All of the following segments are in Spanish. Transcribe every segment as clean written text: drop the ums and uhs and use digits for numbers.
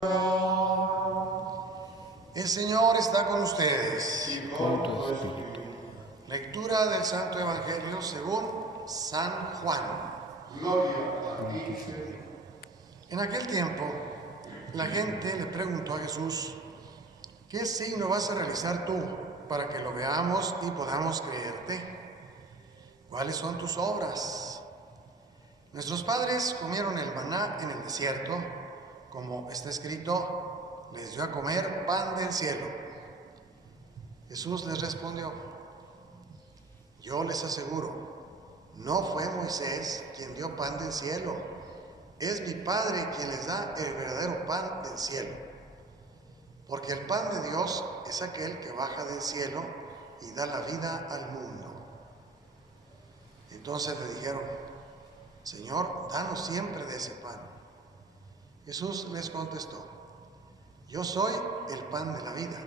El Señor está con ustedes. Y con tu espíritu. Lectura del Santo Evangelio según San Juan. Gloria a ti, Señor. En aquel tiempo, la gente le preguntó a Jesús: ¿qué signo vas a realizar tú para que lo veamos y podamos creerte? ¿Cuáles son tus obras? Nuestros padres comieron el maná en el desierto, como está escrito: les dio a comer pan del cielo. Jesús les respondió: yo les aseguro, no fue Moisés quien dio pan del cielo, es mi Padre quien les da el verdadero pan del cielo. Porque el pan de Dios es aquel que baja del cielo y da la vida al mundo. Entonces le dijeron: Señor, danos siempre de ese pan. Jesús les contestó: yo soy el pan de la vida.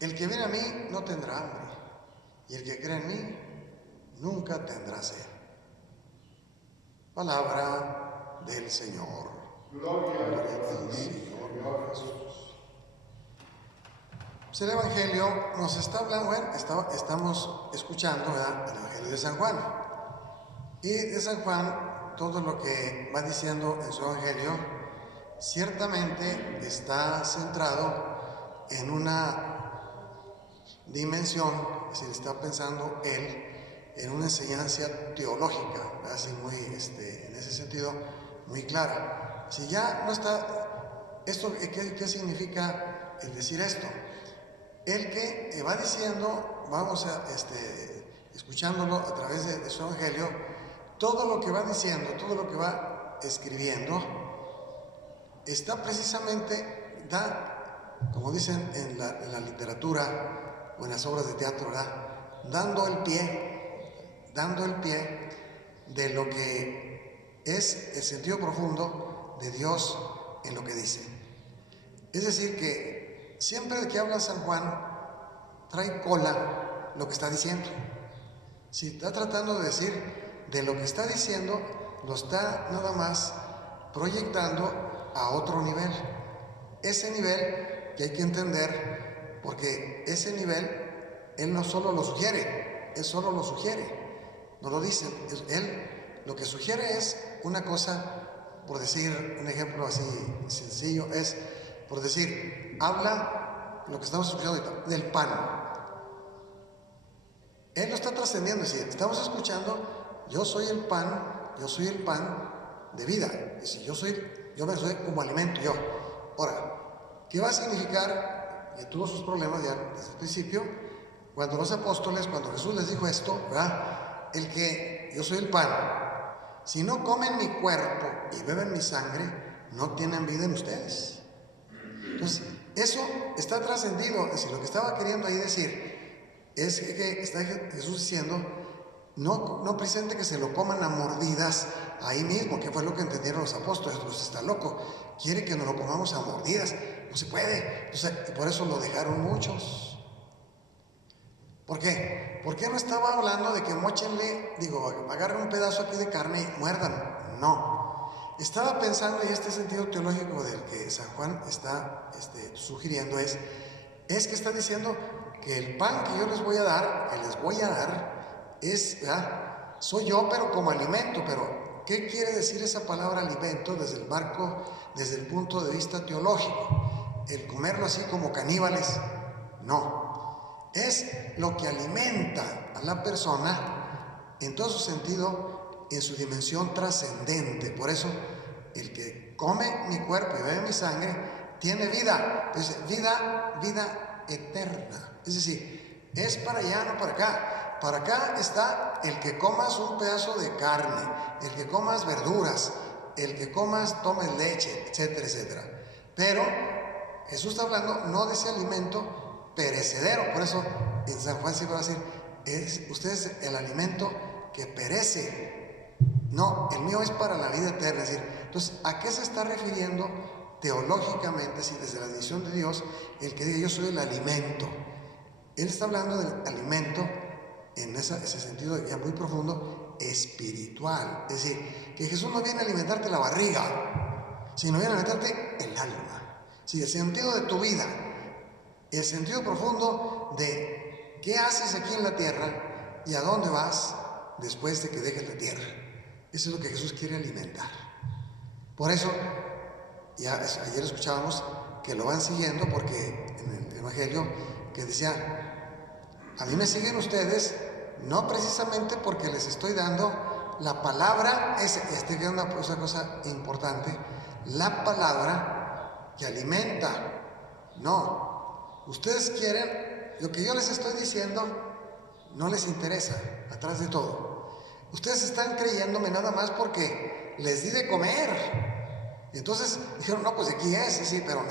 El que viene a mí no tendrá hambre, y el que cree en mí nunca tendrá sed. Palabra del Señor. Gloria a ti, Señor Jesús. Pues el Evangelio nos está hablando, estamos escuchando, ¿verdad?, el Evangelio de San Juan. Y de San Juan, todo lo que va diciendo en su Evangelio, ciertamente está centrado en una dimensión, es decir, está pensando él en una enseñanza teológica, así muy, en ese sentido, muy clara. Si ya no está, esto, ¿qué significa el decir esto? El que va diciendo, vamos a, escuchándolo a través de su Evangelio, todo lo que va diciendo, todo lo que va escribiendo, está precisamente, como dicen en la literatura o en las obras de teatro, dando el pie de lo que es el sentido profundo de Dios en lo que dice. Es decir, que siempre que habla San Juan, trae cola lo que está diciendo. Si está tratando de decir de lo que está diciendo, lo está nada más proyectando a otro nivel. Ese nivel que hay que entender, porque ese nivel él no solo lo sugiere, no lo dice. Él lo que sugiere es una cosa, por decir un ejemplo así sencillo, es, por decir, habla lo que estamos escuchando ahorita, del pan. Él lo está trascendiendo, es decir, estamos escuchando: yo soy el pan de vida. Es decir, yo me soy como alimento, yo. Ahora, ¿qué va a significar? Ya tuvo sus problemas ya desde el principio, cuando los apóstoles, cuando Jesús les dijo esto, ¿verdad? El que yo soy el pan. Si no comen mi cuerpo y beben mi sangre, no tienen vida en ustedes. Entonces, eso está trascendido. Es decir, lo que estaba queriendo ahí decir es que está Jesús diciendo, no presente que se lo coman a mordidas ahí mismo, que fue lo que entendieron los apóstoles. Pues está loco, quiere que nos lo comamos a mordidas, no se puede. Entonces, por eso lo dejaron muchos. ¿Por qué? ¿Por qué no estaba hablando de que mochenle, agarren un pedazo aquí de carne y muerdan? No. Estaba pensando, y este sentido teológico del que San Juan está sugiriendo es que está diciendo que el pan que yo les voy a dar, es, soy yo, pero como alimento. Pero, ¿qué quiere decir esa palabra alimento desde el punto de vista teológico? ¿El comerlo así como caníbales? No. Es lo que alimenta a la persona en todo su sentido, en su dimensión trascendente. Por eso, el que come mi cuerpo y bebe mi sangre tiene vida. Entonces, vida eterna. Es decir, es para allá, no para acá. Para acá está el que comas un pedazo de carne, el que comas verduras, el que tomes leche, etcétera, etcétera. Pero Jesús está hablando no de ese alimento perecedero. Por eso en San Juan siempre va a decir: usted es el alimento que perece. No, el mío es para la vida eterna. Es decir, entonces, ¿a qué se está refiriendo teológicamente, si desde la división de Dios, el que diga yo soy el alimento? Él está hablando del alimento en ese sentido ya muy profundo, espiritual. Es decir, que Jesús no viene a alimentarte la barriga, sino viene a alimentarte el alma. Sí, el sentido de tu vida, el sentido profundo de qué haces aquí en la tierra y a dónde vas después de que dejes la tierra. Eso es lo que Jesús quiere alimentar. Por eso, ya ayer escuchábamos que lo van siguiendo, porque en el Evangelio que decía, a mí me siguen ustedes, no precisamente porque les estoy dando la palabra, que es una cosa importante, la palabra que alimenta. No, ustedes quieren, lo que yo les estoy diciendo no les interesa, atrás de todo. Ustedes están creyéndome nada más porque les di de comer. Y entonces dijeron, no, pues de aquí es, sí, pero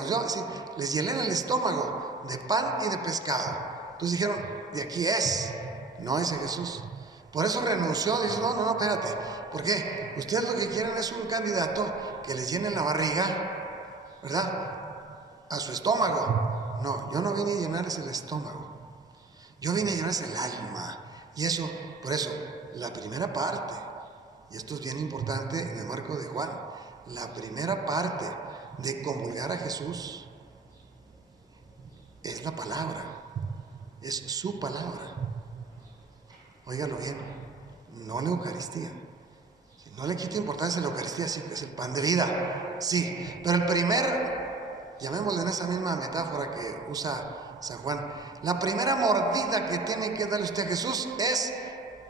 les llené el estómago de pan y de pescado. Entonces dijeron, de aquí es, no es de Jesús. Por eso renunció, dice, no, espérate. ¿Por qué? Ustedes lo que quieren es un candidato que les llene la barriga, ¿verdad? A su estómago. No, yo no vine a llenarles el estómago. Yo vine a llenarles el alma. Y eso, por eso, la primera parte, y esto es bien importante en el marco de Juan, la primera parte de comulgar a Jesús es la palabra, es su palabra. Óigalo bien, no la Eucaristía. No le quita importancia a la Eucaristía, sí, es el pan de vida, sí, pero el primer, llamémosle en esa misma metáfora que usa San Juan, la primera mordida que tiene que darle usted a Jesús es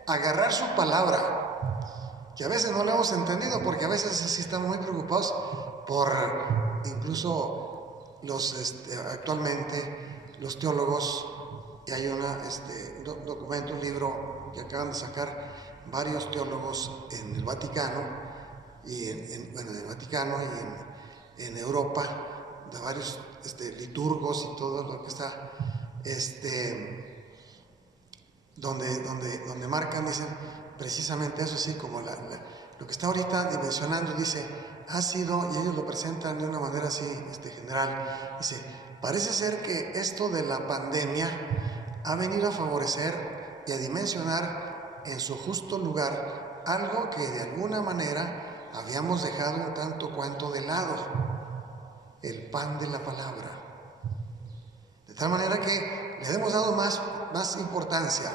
agarrar su palabra, que a veces no lo hemos entendido, porque a veces sí estamos muy preocupados por incluso actualmente los teólogos, y hay un documento, un libro que acaban de sacar varios teólogos en el Vaticano, y en el Vaticano y en Europa, de varios liturgos y todo lo que está, donde marcan, dicen precisamente eso, sí, como lo que está ahorita dimensionando, dice, ha sido, y ellos lo presentan de una manera así general, dice, parece ser que esto de la pandemia ha venido a favorecer y a dimensionar en su justo lugar algo que de alguna manera habíamos dejado un tanto cuanto de lado, el pan de la palabra. De tal manera que le hemos dado más importancia,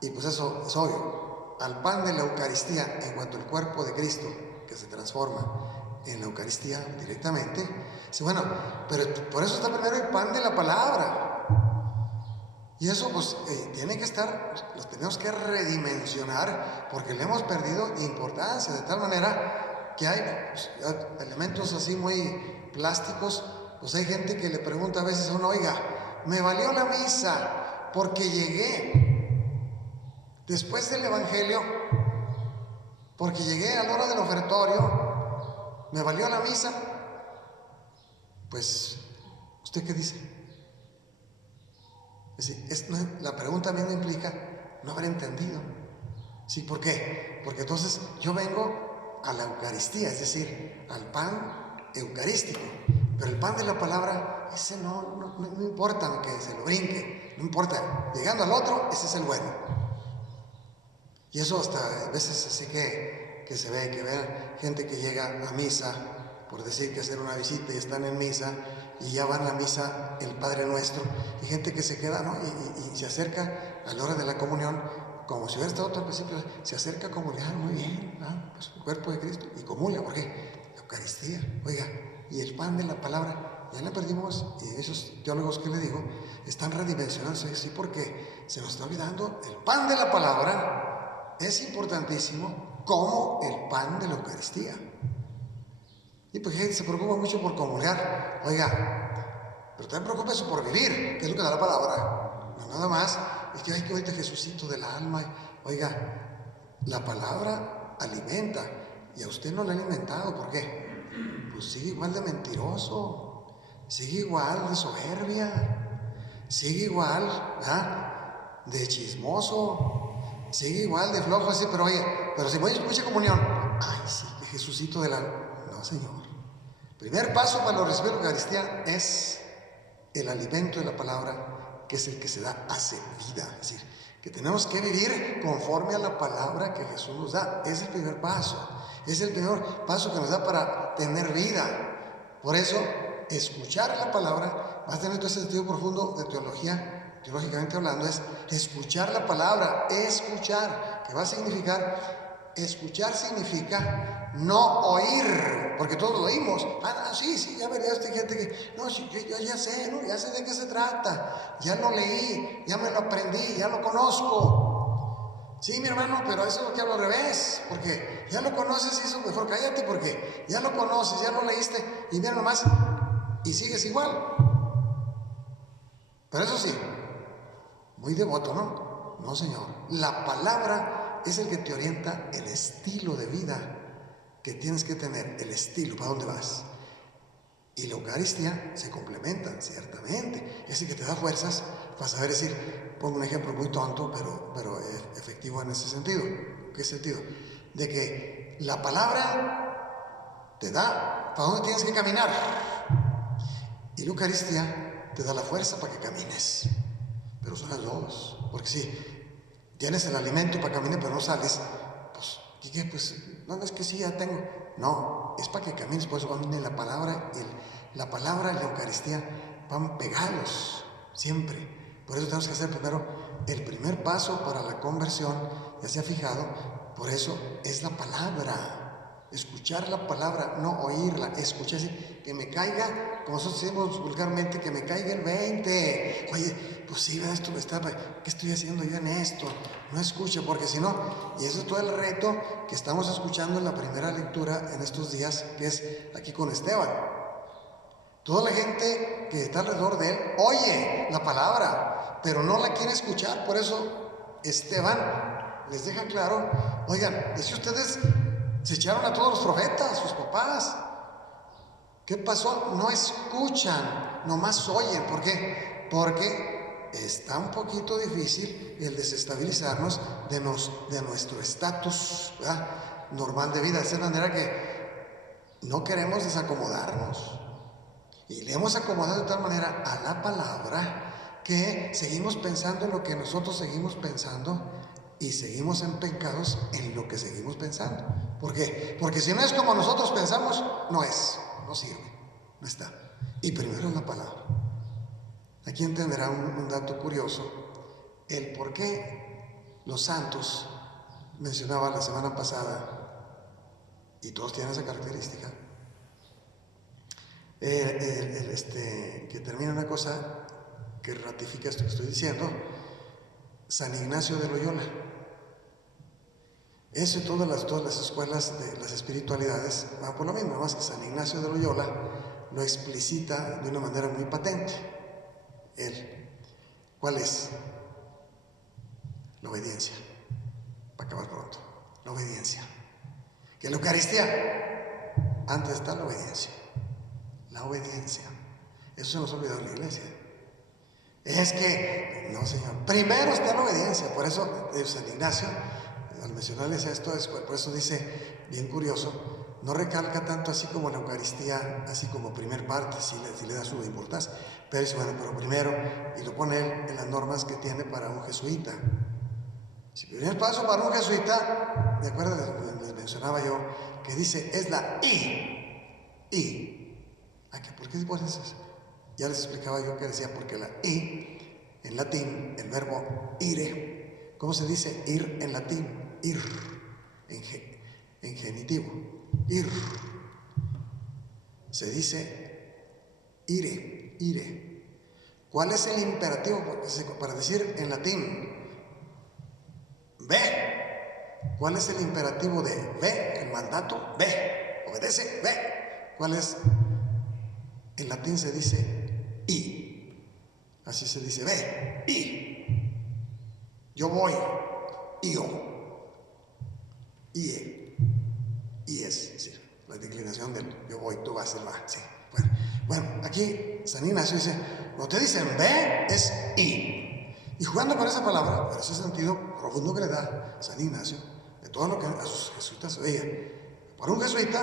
y pues eso es obvio, al pan de la Eucaristía en cuanto al cuerpo de Cristo, que se transforma en la Eucaristía directamente. Sí, bueno, pero por eso está primero el pan de la palabra. Y eso pues tiene que estar, los tenemos que redimensionar, porque le hemos perdido importancia, de tal manera que hay elementos así muy plásticos. Pues hay gente que le pregunta a veces a uno, oiga, me valió la misa porque llegué después del Evangelio, porque llegué a la hora del ofertorio, me valió la misa. Pues, ¿usted qué dice? Es decir, la pregunta a mí no implica no haber entendido. ¿Sí? ¿Por qué? Porque entonces yo vengo a la Eucaristía, es decir, al pan eucarístico. Pero el pan de la palabra, ese no importa aunque se lo brinque, no importa. Llegando al otro, ese es el bueno. Y eso hasta a veces así que se ve, que vean gente que llega a misa, por decir que hacer una visita y están en misa, y ya van a misa el Padre Nuestro, y gente que se queda, ¿no? Y se acerca a la hora de la comunión, como si hubiera estado todo al principio, se acerca a comulgar, muy bien, ¿no? Pues el cuerpo de Cristo, y comulga, ¿por qué? La Eucaristía, oiga, y el pan de la palabra, ya la perdimos, y esos teólogos que le digo, están redimensionándose, sí, porque se nos está olvidando, el pan de la palabra es importantísimo como el pan de la Eucaristía. Y pues gente se preocupa mucho por comulgar, oiga, pero también preocúpese por vivir, que es lo que da la palabra, no nada más, es que hay que ahorita Jesucito del alma, oiga, la palabra alimenta, y a usted no le ha alimentado, ¿por qué? Pues sigue igual de mentiroso, sigue igual de soberbia, sigue igual, ¿verdad?, de chismoso, sigue igual de flojo así, pero oye, pero si voy a mucha comunión, ay sí, que Jesucito del alma. No, Señor. Primer paso para recibir la Eucaristía es el alimento de la palabra, que es el que se da, hace vida. Es decir, que tenemos que vivir conforme a la palabra que Jesús nos da. Es el primer paso. Es el primer paso que nos da para tener vida. Por eso, escuchar la palabra, vas a tener todo ese sentido profundo de teología, teológicamente hablando, es escuchar la palabra, escuchar, que va a significar, escuchar significa no oír, porque todos lo oímos. Sí, ya vería usted gente que, no, sí, yo ya sé, ¿no? Ya sé de qué se trata, ya lo leí, ya me lo aprendí, ya lo conozco. Sí, mi hermano, pero eso es lo que hablo al revés, porque ya lo conoces y eso mejor cállate, porque ya lo conoces, ya lo leíste, y mira nomás, y sigues igual. Pero eso sí, muy devoto, ¿no? No, señor. La palabra es el que te orienta el estilo de vida que tienes que tener, el estilo, ¿para dónde vas? Y la Eucaristía se complementan, ciertamente. Es el que te da fuerzas para saber decir, pongo un ejemplo muy tonto, pero efectivo en ese sentido. ¿Qué sentido? De que la palabra te da para dónde tienes que caminar. Y la Eucaristía te da la fuerza para que camines. Pero son las dos. Porque si tienes el alimento para caminar, pero no sales, pues, ¿y qué? Pues, no es que sí, ya tengo. No, es para que camines, por eso viene la palabra, la palabra y la Eucaristía van pegados, siempre. Por eso tenemos que hacer primero el primer paso para la conversión, ya se ha fijado, por eso es la palabra. Escuchar la palabra, no oírla, escuchar, que me caiga, como nosotros decimos vulgarmente, que me caiga el 20. Oye, pues sí, esto me está, ¿qué estoy haciendo yo en esto? No escucha, porque si no, y eso es todo el reto que estamos escuchando en la primera lectura en estos días, que es aquí con Esteban. Toda la gente que está alrededor de él oye la palabra, pero no la quiere escuchar. Por eso Esteban les deja claro, oigan, es que ustedes se echaron a todos los profetas, sus papás. ¿Qué pasó? No escuchan, nomás oyen. ¿Por qué? Porque está un poquito difícil el desestabilizarnos de nuestro estatus normal de vida. De esa manera que no queremos desacomodarnos. Y le hemos acomodado de tal manera a la palabra que seguimos pensando en lo que nosotros seguimos pensando y seguimos empeñados en lo que seguimos pensando. ¿Por qué? Porque si no es como nosotros pensamos, no sirve, no está. Y primero es la palabra. Aquí entenderá un dato curioso, el por qué los santos, mencionaba la semana pasada, y todos tienen esa característica, que termina una cosa que ratifica esto que estoy diciendo, San Ignacio de Loyola. Eso y todas las escuelas de las espiritualidades van por lo mismo, más que San Ignacio de Loyola lo explicita de una manera muy patente. Él, ¿cuál es? La obediencia. Para acabar pronto, la obediencia. Que la Eucaristía, antes está la obediencia. La obediencia. Eso se nos ha olvidado en la iglesia. Es que, no, señor, primero está la obediencia. Por eso San Ignacio, al mencionarles esto, por eso dice, bien curioso, no recalca tanto así como la Eucaristía, así como primer parte, sí le da su importancia, pero dice, bueno, pero primero, y lo pone él en las normas que tiene para un jesuita. Si el primer paso para un jesuita, de acuerdo, les mencionaba yo, que dice, es la I. ¿Por qué pones eso? Ya les explicaba yo que decía, porque la I, en latín, el verbo ire, ¿cómo se dice ir en latín? Ir, en genitivo, ir. Se dice ire. ¿Cuál es el imperativo para decir en latín? Ve. ¿Cuál es el imperativo de ve? El mandato, ve. Obedece, ve. ¿Cuál es? En latín se dice i. Así se dice, ve, i. Yo voy, io. Ie. Y es decir, la declinación del yo voy, tú vas, él va. Sí. Bueno, aquí San Ignacio dice, cuando te dicen ve, es i. Y jugando con esa palabra, por ese sentido profundo que le da San Ignacio, de todo lo que a sus jesuitas se veía. Para un jesuita,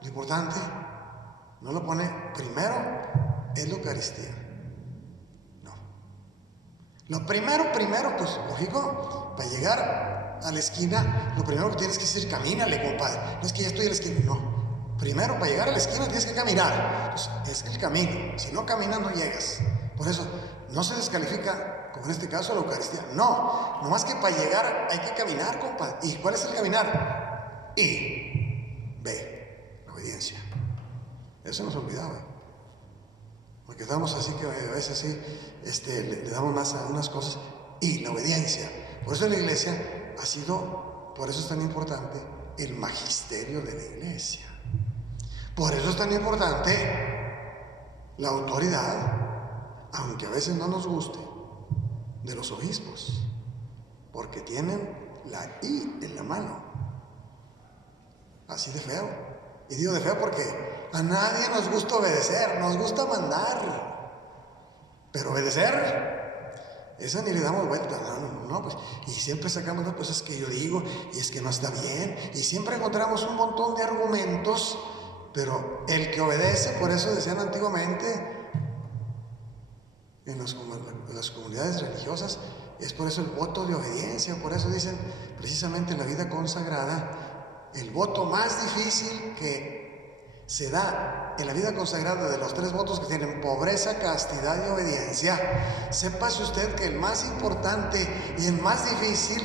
lo importante, no lo pone primero, es la Eucaristía. No. Lo primero, pues lógico, para llegar a la esquina, lo primero que tienes que decir, camínale, compadre. No es que ya estoy a la esquina, no. primero para llegar a la esquina tienes que caminar. Entonces, es el camino. Si no caminas no llegas. Por eso no se descalifica, como en este caso, la Eucaristía. No, nomás que para llegar hay que caminar, compa. ¿Y cuál es el caminar? La obediencia. Eso nos olvidaba. Porque estamos así que a veces sí, le damos más a unas cosas. Y la obediencia. Por eso la iglesia ha sido, por eso es tan importante el magisterio de la iglesia. Por eso es tan importante la autoridad, aunque a veces no nos guste, de los obispos, porque tienen la I en la mano. Así de feo. Y digo de feo porque a nadie nos gusta obedecer, nos gusta mandar. Pero obedecer, esa ni le damos vuelta, no, pues. Y siempre sacamos, no, pues es que yo digo, y es que no está bien. Y siempre encontramos un montón de argumentos. Pero el que obedece, por eso decían antiguamente en las comunidades religiosas, es por eso el voto de obediencia. Por eso dicen precisamente en la vida consagrada, el voto más difícil que se da en la vida consagrada de los 3 votos que tienen pobreza, castidad y obediencia. Sépase usted que el más importante y el más difícil,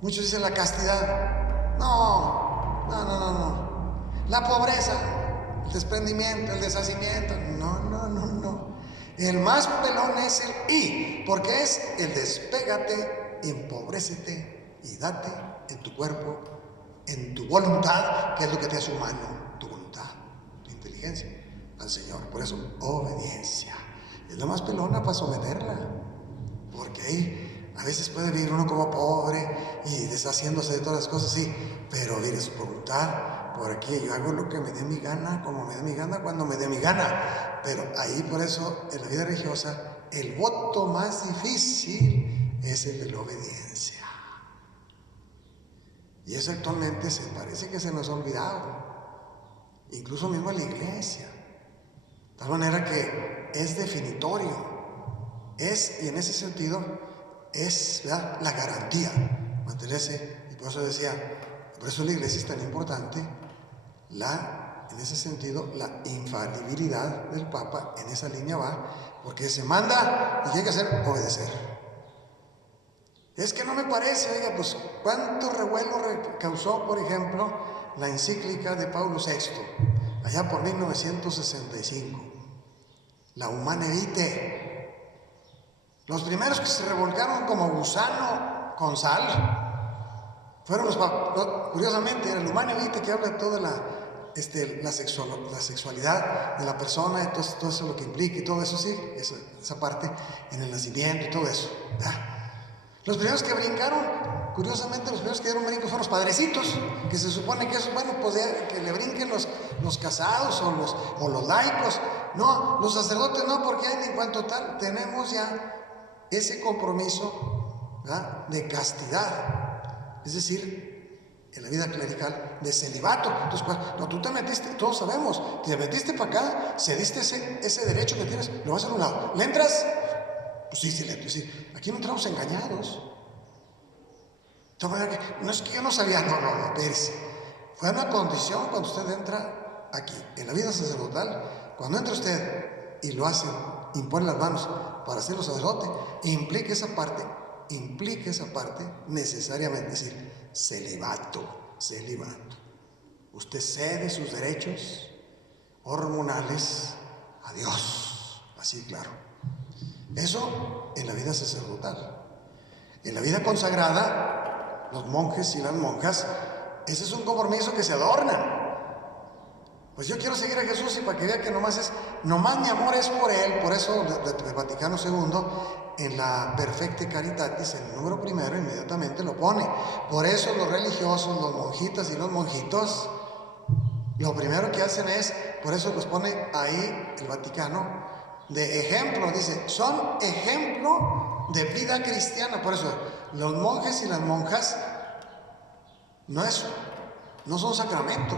muchos dicen la castidad. No. La pobreza, el desprendimiento, el deshacimiento. No. El más pelón es el I, porque es el despégate, empobrécete y date en tu cuerpo, en tu voluntad, que es lo que te hace humano, tu voluntad, tu inteligencia, al Señor. Por eso, obediencia. Es la más pelona para someterla, porque ahí a veces puede vivir uno como pobre y deshaciéndose de todas las cosas, sí, pero mire su voluntad. Por aquí yo hago lo que me dé mi gana, como me dé mi gana, cuando me dé mi gana. Pero ahí, por eso, en la vida religiosa, el voto más difícil es el de la obediencia. Y eso actualmente se parece que se nos ha olvidado. Incluso mismo en la iglesia. De tal manera que es definitorio. Y en ese sentido, es, ¿verdad?, la garantía. Mantenerse, y por eso decía, por eso la iglesia es tan importante. En ese sentido, la infalibilidad del Papa en esa línea va, porque se manda y hay que hacer obedecer. Es que no me parece, oiga, pues cuánto revuelo causó, por ejemplo, la encíclica de Pablo VI, allá por 1965, la Humane Vitae. Los primeros que se revolcaron como gusano con sal fueron los papas. Curiosamente, era el Humane Vitae que habla de toda la sexualidad de la persona, entonces todo eso lo que implica y todo eso, sí, esa parte en el nacimiento y todo eso. Los primeros que brincaron, curiosamente, los primeros que dieron brinco fueron los padrecitos, que se supone que eso, bueno, pues que le brinquen los casados o los laicos. No, los sacerdotes no, porque en cuanto tal tenemos ya ese compromiso, ¿verdad?, de castidad, es decir, en la vida clerical, de celibato. Entonces, no, tú te metiste, todos sabemos, te metiste para acá, cediste ese derecho que tienes, lo vas a un lado. ¿Le entras? Pues sí, le entro, sí. Aquí no entramos engañados. No es que yo no sabía, no, espérese. Fue una condición cuando usted entra aquí, en la vida sacerdotal, cuando entra usted y lo hace, impone las manos para hacerlo sacerdote, implica esa parte necesariamente, es decir, celibato. Usted cede sus derechos hormonales a Dios, así claro. Eso en la vida sacerdotal. En la vida consagrada, los monjes y las monjas, ese es un compromiso que se adornan. Pues yo quiero seguir a Jesús, y para que vea que nomás mi amor es por Él. Por eso de Vaticano II, en la Perfecte Caritatis, en el número 1, inmediatamente lo pone. Por eso los religiosos, los monjitas y los monjitos, lo primero que hacen es, por eso los pone ahí el Vaticano, de ejemplo, dice, son ejemplo de vida cristiana. Por eso los monjes y las monjas no son sacramento,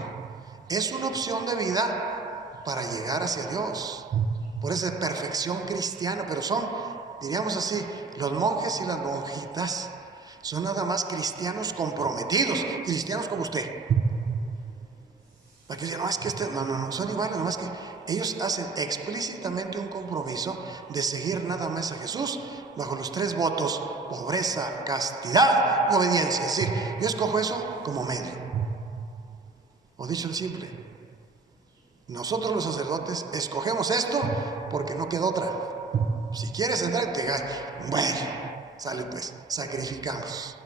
es una opción de vida para llegar hacia Dios. Por eso es perfección cristiana, pero son, diríamos así, los monjes y las monjitas son nada más cristianos comprometidos, cristianos como usted. Para que digan, no, es que no, son iguales, nomás que ellos hacen explícitamente un compromiso de seguir nada más a Jesús bajo los 3 votos: pobreza, castidad y obediencia. Es decir, yo escojo eso como medio. O dicho en simple, nosotros los sacerdotes escogemos esto porque no queda otra. Si quieres entrar, bueno, sale pues, sacrificamos.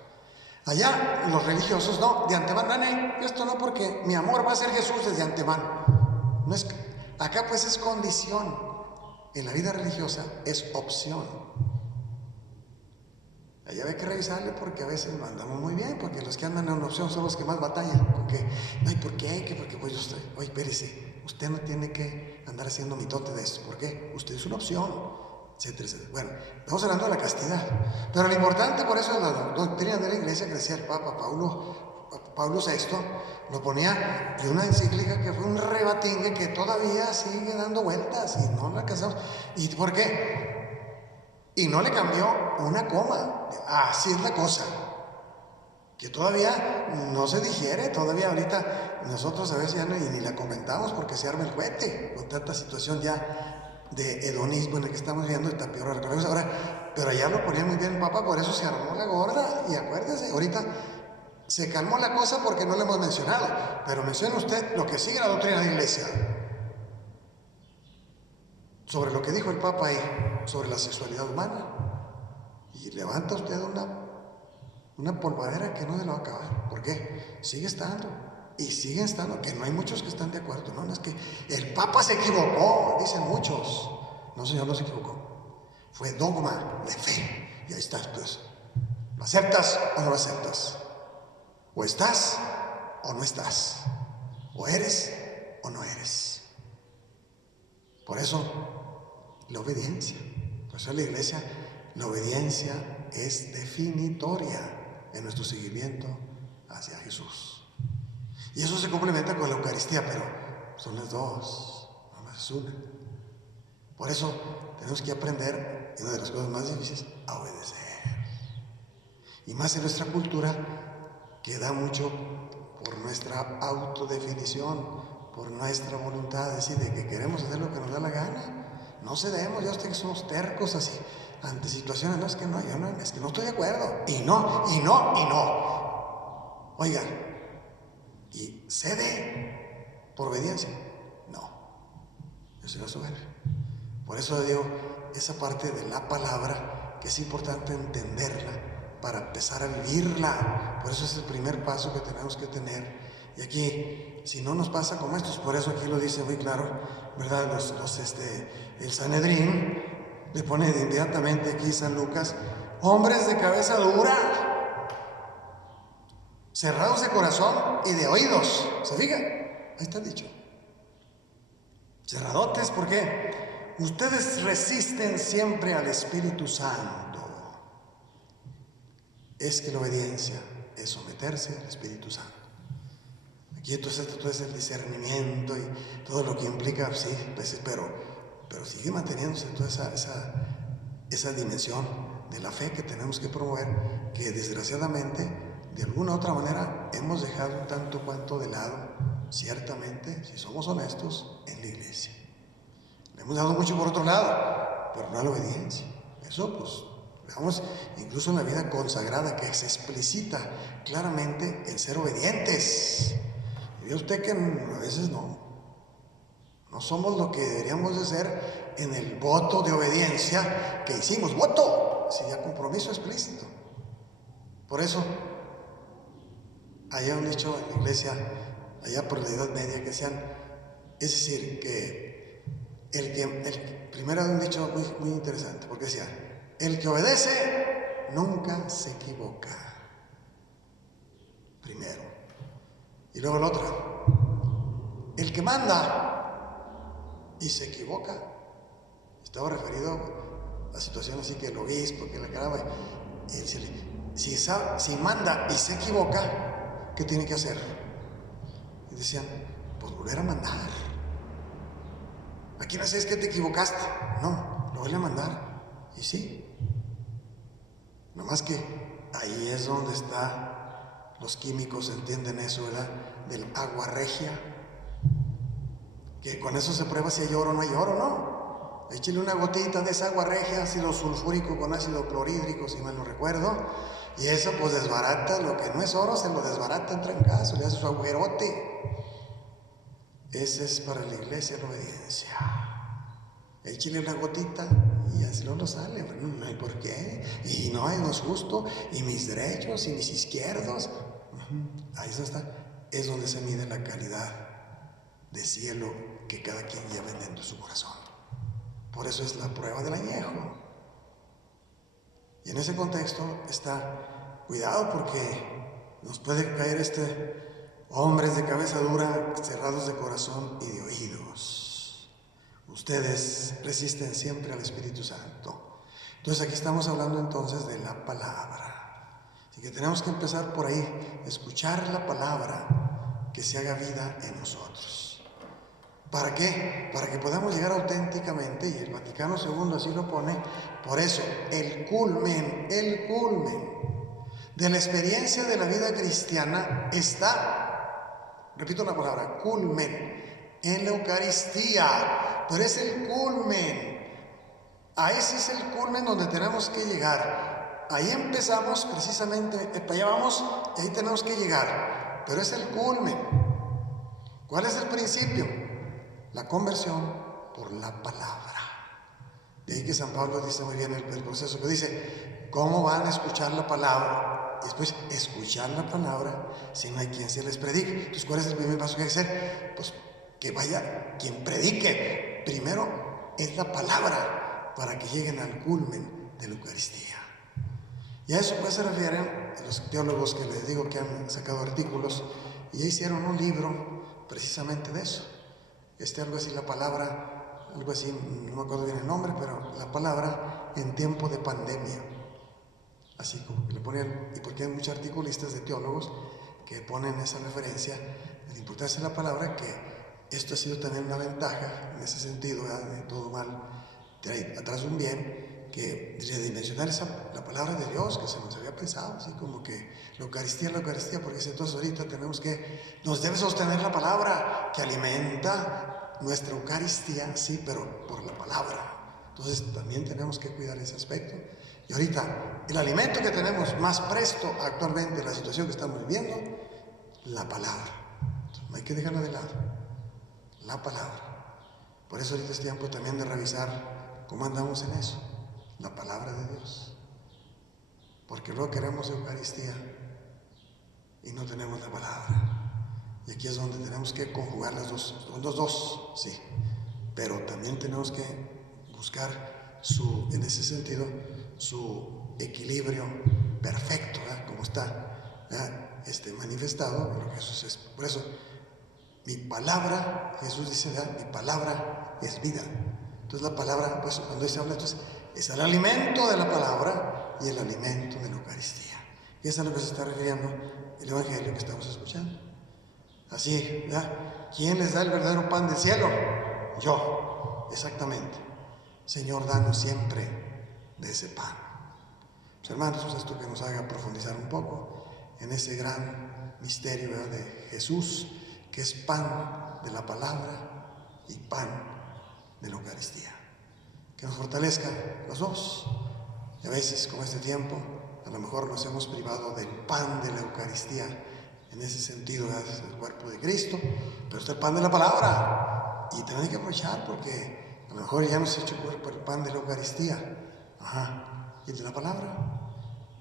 Allá los religiosos no, de antemano, esto no, porque mi amor va a ser Jesús desde antemano. No es, acá pues es condición. En la vida religiosa es opción. Allá hay que revisarle, porque a veces no andamos muy bien, porque los que andan en opción son los que más batallan. Porque, no, ¿y por qué? Porque pues yo estoy, oye, espérese, usted no tiene que andar haciendo mitote de esto. ¿Por qué? Usted es una opción. Etcétera, etcétera. Bueno, estamos hablando de la castidad. Pero lo importante, por eso, en la doctrina de la Iglesia, que decía el Papa Pablo VI, lo ponía en una encíclica que fue un rebatingue que todavía sigue dando vueltas y no la alcanzamos. ¿Y por qué? Y no le cambió una coma. Así es la cosa. Que todavía no se digiere, todavía ahorita nosotros a veces ya ni la comentamos porque se arma el cohete con tanta situación ya de hedonismo en el que estamos viendo. Está peor ahora, pero allá lo ponía muy bien el Papa, por eso se armó la gorda. Y acuérdese, ahorita se calmó la cosa porque no lo hemos mencionado, pero menciona usted lo que sigue la doctrina de la Iglesia sobre lo que dijo el Papa ahí, sobre la sexualidad humana, y levanta usted una polvadera que no se lo va a acabar. ¿Por qué? Sigue estando. Y siguen estando, que no hay muchos que están de acuerdo, no es que el Papa se equivocó, dicen muchos. No, señor, no se equivocó. Fue dogma de fe. Y ahí estás, pues. ¿Lo aceptas o no lo aceptas? O estás o no estás. O eres o no eres. Por eso, la obediencia. Por eso en la Iglesia, la obediencia es definitoria en nuestro seguimiento hacia Jesús. Y eso se complementa con la Eucaristía, pero son las dos, no más es una. Por eso tenemos que aprender, y una de las cosas más difíciles, a obedecer. Y más en nuestra cultura, que da mucho por nuestra autodefinición, por nuestra voluntad, es decir, de que queremos hacer lo que nos da la gana. No cedemos, ya ustedes que somos tercos así, ante situaciones, no, es que no, es que no estoy de acuerdo. Y no. Oigan, ¿y cede por obediencia? No, eso no es soberbia. Por eso digo, esa parte de la palabra, que es importante entenderla para empezar a vivirla. Por eso es el primer paso que tenemos que tener. Y aquí, si no nos pasa como estos, por eso aquí lo dice muy claro, ¿verdad? El Sanedrín le pone inmediatamente aquí San Lucas: hombres de cabeza dura, cerrados de corazón y de oídos. ¿Se fija? Ahí está dicho. Cerradotes, ¿por qué? Ustedes resisten siempre al Espíritu Santo. Es que la obediencia es someterse al Espíritu Santo. Aquí entonces todo es el discernimiento y todo lo que implica, sí, pues, pero sigue manteniéndose toda esa dimensión de la fe que tenemos que promover, que desgraciadamente de alguna u otra manera hemos dejado tanto cuanto de lado, ciertamente, si somos honestos, en la Iglesia. Le hemos dado mucho por otro lado, pero no a la obediencia. Eso, pues, veamos, incluso en la vida consagrada, que se explicita claramente el ser obedientes. Y ve usted que a veces no somos lo que deberíamos de ser en el voto de obediencia que hicimos. ¡Voto! Si ya compromiso explícito. Por eso, allá han dicho en la Iglesia, allá por la Edad Media, que decían, es decir, que primero un dicho muy interesante, porque decía: el que obedece nunca se equivoca. Primero. Y luego el otro: el que manda y se equivoca. Estaba referido a situaciones así, que el obispo, que la caramba, si manda y se equivoca, ¿qué tiene que hacer? Y decían, pues volver a mandar. Aquí no sé, es que te equivocaste. No, lo vuelve a mandar. Y sí. Nomás que ahí es donde está, los químicos entienden eso, ¿verdad? Del agua regia que con eso se prueba si hay oro o no hay oro, ¿no? Échale una gotita de esa agua regia, ácido sulfúrico con ácido clorhídrico, si mal no recuerdo, y eso pues desbarata lo que no es oro, se lo desbarata en trancazo, le hace su agujerote. Ese es para la iglesia la obediencia. Échale una gotita y así no sale. Bueno, no hay por qué, y no es justo, y mis derechos y mis izquierdos. Ahí está, es donde se mide la calidad de cielo que cada quien lleva dentro de su corazón. Por eso es la prueba del añejo. Y en ese contexto está, cuidado, porque nos puede caer hombres de cabeza dura, cerrados de corazón y de oídos. Ustedes resisten siempre al Espíritu Santo. Entonces aquí estamos hablando entonces de la palabra. Así que tenemos que empezar por ahí, escuchar la palabra que se haga vida en nosotros. ¿Para qué? Para que podamos llegar auténticamente, y el Vaticano II así lo pone, por eso el culmen de la experiencia de la vida cristiana está, repito la palabra, culmen, en la Eucaristía. Pero es el culmen. A ese es el culmen donde tenemos que llegar. Ahí empezamos precisamente, para allá vamos, y ahí tenemos que llegar. Pero es el culmen. ¿Cuál es el principio? La conversión por la palabra. De ahí que San Pablo dice muy bien el proceso que dice, ¿cómo van a escuchar la palabra? Y después, escuchar la palabra si no hay quien se les predique. Entonces, ¿cuál es el primer paso que hay que hacer? Pues que vaya quien predique. Primero es la palabra para que lleguen al culmen de la Eucaristía. Y a eso pues se refieren los teólogos que les digo que han sacado artículos y ya hicieron un libro precisamente de eso. Algo así, la palabra, algo así, no me acuerdo bien el nombre, pero la palabra en tiempo de pandemia. Así como que le ponen, y porque hay muchos articulistas de teólogos que ponen esa referencia de la importancia de la palabra, que esto ha sido también una ventaja en ese sentido, ¿verdad? De todo mal trae atrás un bien, que redimensionar la palabra de Dios que se nos había pensado, así como que la Eucaristía, porque entonces ahorita nos debe sostener la palabra que alimenta nuestra Eucaristía, sí, pero por la palabra. Entonces también tenemos que cuidar ese aspecto. Y ahorita, el alimento que tenemos más presto actualmente en la situación que estamos viviendo, la palabra. Entonces, no hay que dejarla de lado. La palabra. Por eso ahorita es tiempo también de revisar cómo andamos en eso, la palabra de Dios. Porque luego queremos Eucaristía y no tenemos la palabra. Y aquí es donde tenemos que conjugar las dos, son los dos, sí. Pero también tenemos que buscar en ese sentido, su equilibrio perfecto, ¿verdad? Como está manifestado en lo que Jesús es. Por eso, mi palabra, Jesús dice, ¿verdad? Mi palabra es vida. Entonces la palabra, pues cuando se habla, entonces es el alimento de la palabra y el alimento de la Eucaristía. Y eso es a lo que se está refiriendo el Evangelio que estamos escuchando. Así, ¿verdad? ¿Quién les da el verdadero pan del cielo? Yo, exactamente. Señor, danos siempre de ese pan. Pues hermanos, pues esto que nos haga profundizar un poco en ese gran misterio, ¿verdad? De Jesús, que es pan de la palabra y pan de la Eucaristía. Que nos fortalezca los dos. Y a veces, como este tiempo, a lo mejor nos hemos privado del pan de la Eucaristía. En ese sentido, es el cuerpo de Cristo, pero está el pan de la palabra. Y también hay que aprovechar porque a lo mejor ya nos ha hecho cuerpo el pan de la Eucaristía. Y de la palabra.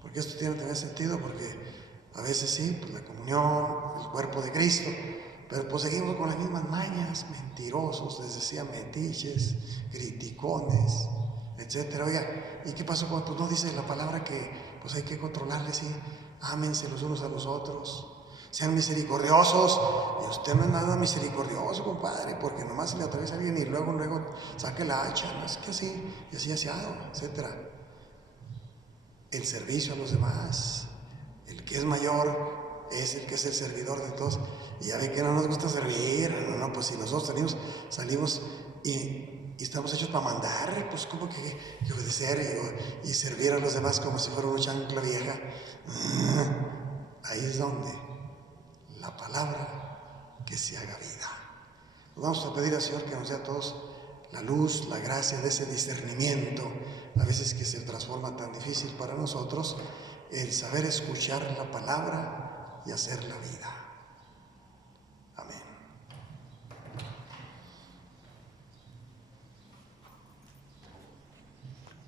Porque esto tiene también sentido, porque a veces sí, pues la comunión, el cuerpo de Cristo, pero pues seguimos con las mismas mañas, mentirosos, les decía metiches, criticones, etcétera. Oiga, ¿y qué pasó cuando no dice la palabra que pues hay que controlarles, sí? Ámense los unos a los otros, sean misericordiosos. Y usted no es nada misericordioso, compadre, porque nomás se le atraviesa a alguien y luego saque la hacha, no es que así, y así aseado, etcétera. El servicio a los demás, el que es mayor es el que es el servidor de todos. Y ya ve que no nos gusta servir, no, pues si nosotros salimos y estamos hechos para mandar, pues como que obedecer y servir a los demás como si fuera una chancla vieja. Ahí es donde la palabra que se haga vida. Pues vamos a pedir al Señor que nos dé a todos la luz, la gracia de ese discernimiento, a veces que se transforma tan difícil para nosotros, el saber escuchar la palabra y hacer la vida. Amén.